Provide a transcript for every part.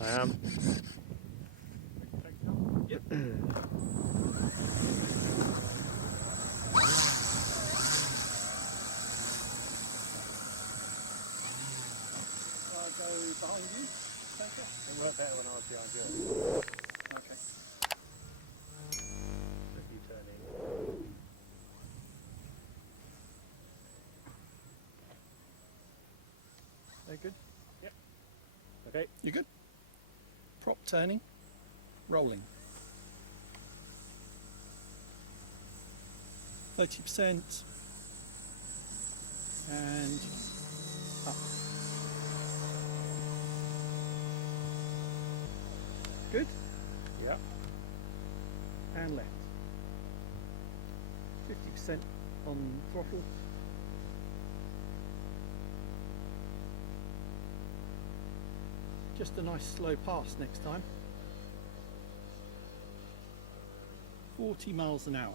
I am. Yep. I'll go behind you. It worked better when I was behind you. Okay. If you turn in. They're good. Yep. Okay. You good? Prop turning, rolling. 30% and up. Good. Yep. And left. 50% on throttle. Just a nice slow pass next time. 40 miles an hour.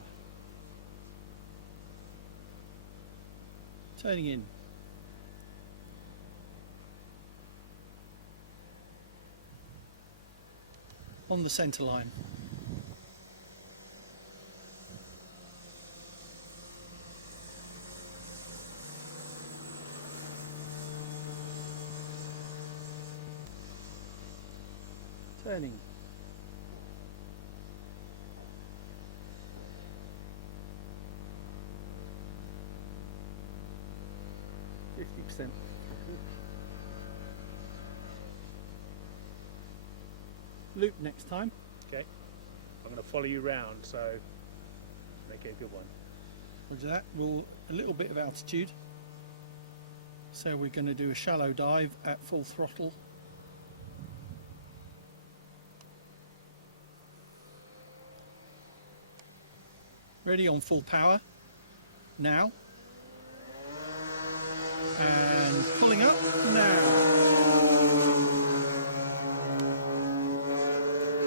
Turning in. On the centre line. Turning. %. Loop next time. Okay. I'm going to follow you round, so make it a good one. Roger that. We'll a little bit of altitude. So we're going to do a shallow dive at full throttle. Ready on full power. Now. And pulling up now.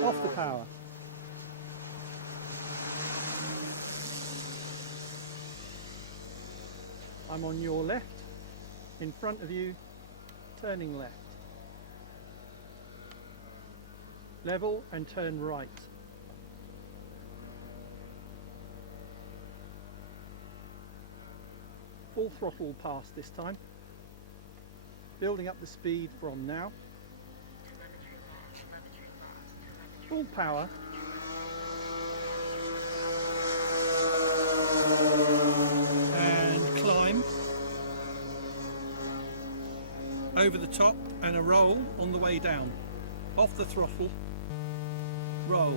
Off the power. I'm on your left, in front of you, turning left. Level and turn right. Full throttle pass this time. Building up the speed from now. Full power. And climb. Over the top and a roll on the way down. Off the throttle. Roll.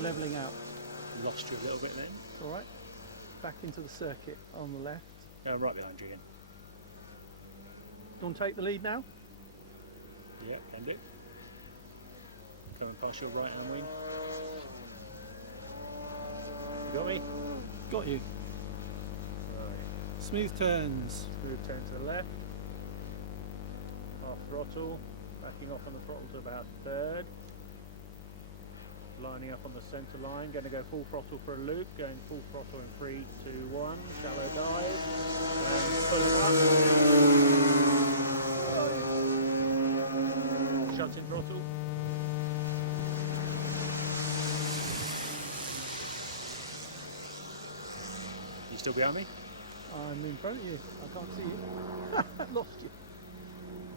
Levelling out. Lost you a little bit then. It's alright. Back into the circuit on the left. Right behind you again. Do you want to take the lead now? Yeah, can do. Coming past your right hand wing. You got me? Got you. Right. Smooth turns. Smooth turn to the left. Half throttle. Backing off on the throttle to about a third. Lining up on the centre line, going to go full throttle for a loop, going full throttle in 3, 2, 1, shallow dive, and pull it up, shut in throttle. You still behind me? I'm in front of you. I can't see you. Lost you.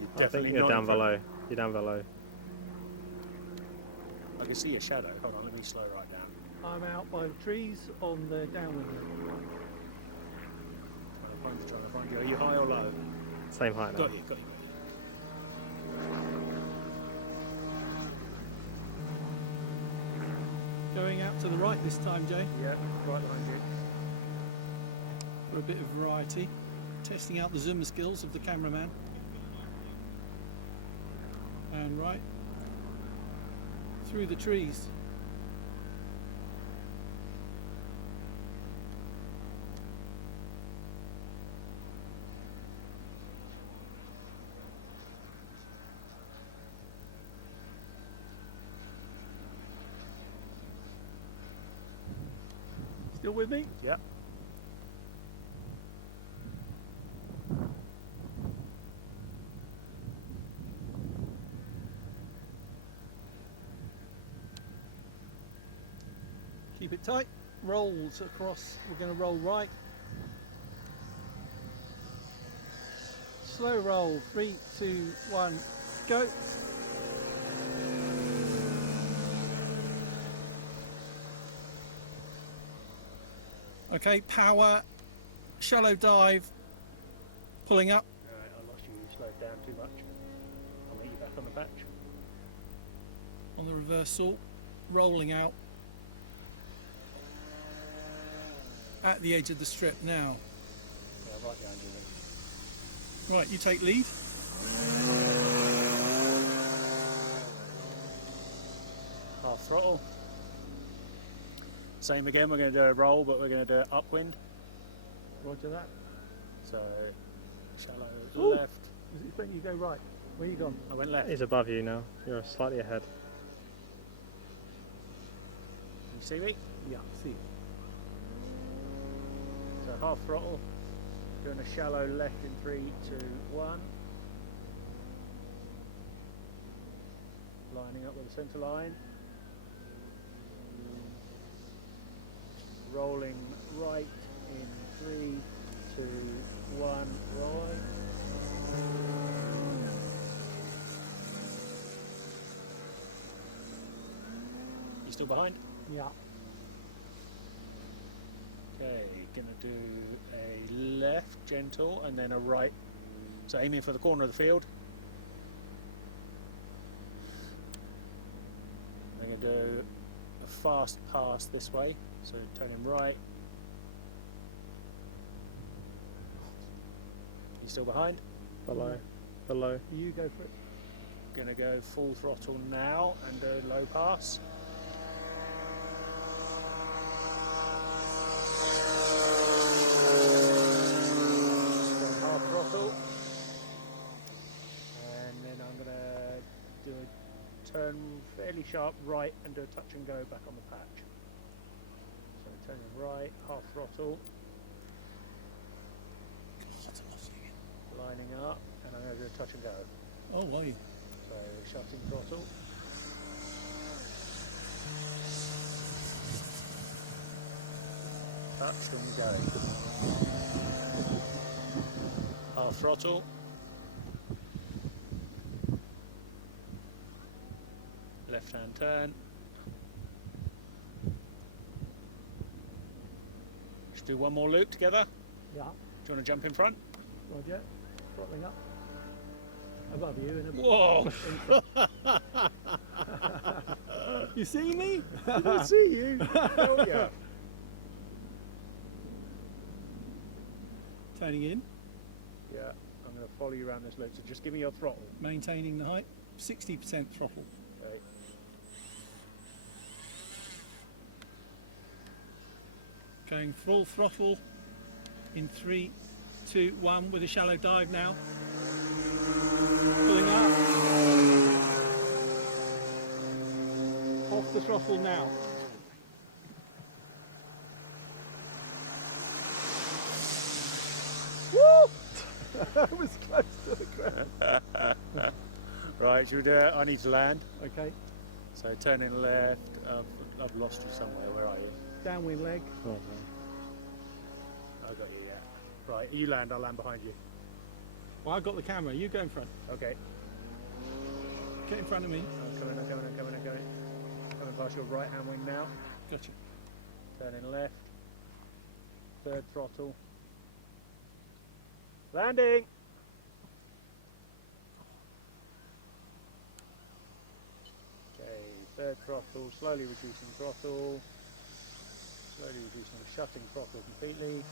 You're I definitely think you're not down in front. below. You're down below. I can see your shadow. Hold on, let me slow right down. I'm out by the trees on the downwind. Trying to find you. Are you high or low? Same height now. Got you. Going out to the right this time, Jay, Yeah, right behind you. for a bit of variety. Testing out the zoom skills of the cameraman. And right through the trees. Still with me? Yep. Keep it tight. Rolls across. We're going to roll right. Slow roll. 3, 2, 1, go. Okay, power, shallow dive, pulling up. Alright, I lost you. You slowed down too much. I'll meet you back on the patch. On the reversal, rolling out. At the edge of the strip now. Yeah, right behind you then. Right, you take lead. Half throttle. Same again, we're going to do a roll, but we're going to do it upwind. Roger that. So, shallow Ooh. left. Was it expecting you to go right? Where you gone? I went left. He's above you now. You're slightly ahead. You see me? Yeah, see. So half throttle. Doing a shallow left in 3, 2, 1. Lining up with the centre line. Rolling right in 3, 2, 1, right. You still behind? Yeah. Okay, gonna do a left gentle and then a right. So aiming for the corner of the field. I'm gonna do a fast pass this way. So turning right. You still behind? Below. Below. You go for it. Gonna go full throttle now and do a low pass. Going half throttle. And then I'm gonna do a turn fairly sharp right and do a touch and go back on the patch. So turning right, half throttle. Lining up, and I'm going to do a touch and go. Oh, are you? So shutting throttle. Touch and go. Half throttle. Left hand turn. Just do one more loop together. Yeah. Do you want to jump in front? Roger. Throttling up. Above you and Whoa! You see me? I see you. Oh yeah. Turning in, Yeah, I'm going to follow you around this loop. So just give me your throttle. maintaining the height, 60% throttle. Okay. Going full throttle in 3, 2, 1 with a shallow dive now. Pulling up. Off the throttle now. That was close to the ground. Right, should we do it? I need to land. Okay. So turning left. I've lost you somewhere. Where are you? Downwind leg. Oh, I got you. Yeah. Right, you land. I'll land behind you. Well, I've got the camera, you go in front. Okay. Get in front of me. I'm coming. Coming past your right hand wing now. Gotcha. Turning left. Third throttle. Landing. Okay, third throttle, slowly reducing throttle. Slowly reducing, shutting throttle completely.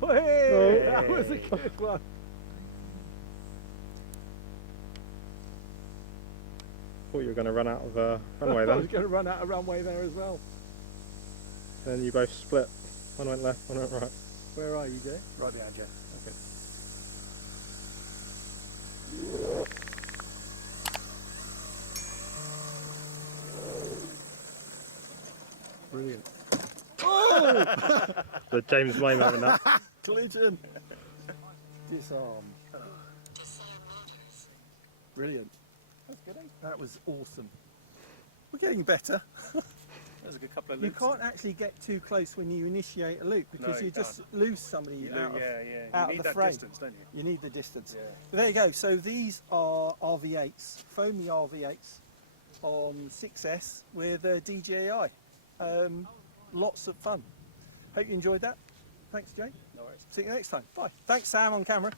Hey, that was a good one. thought you were going to run out of runway I was then. going to run out of runway there as well. Then you both split. One went left, one went right. Where are you, Jay? Right behind you. Okay. Brilliant. The James May moment that. Collision. Disarm. Brilliant. That's good, eh? That was awesome. We're getting better. That was a good couple of You loops. can't actually get too close when you initiate a loop because No, you you just can't. lose somebody You out do, of, yeah. out You of need the that frame. distance, don't you? You need the distance. Yeah. But there you go. So these are RV8s, foamy RV8s on 6S with DJI. Lots of fun. Hope you enjoyed that. Thanks, Jay. No worries. See you next time. Bye. Thanks, Sam, on camera.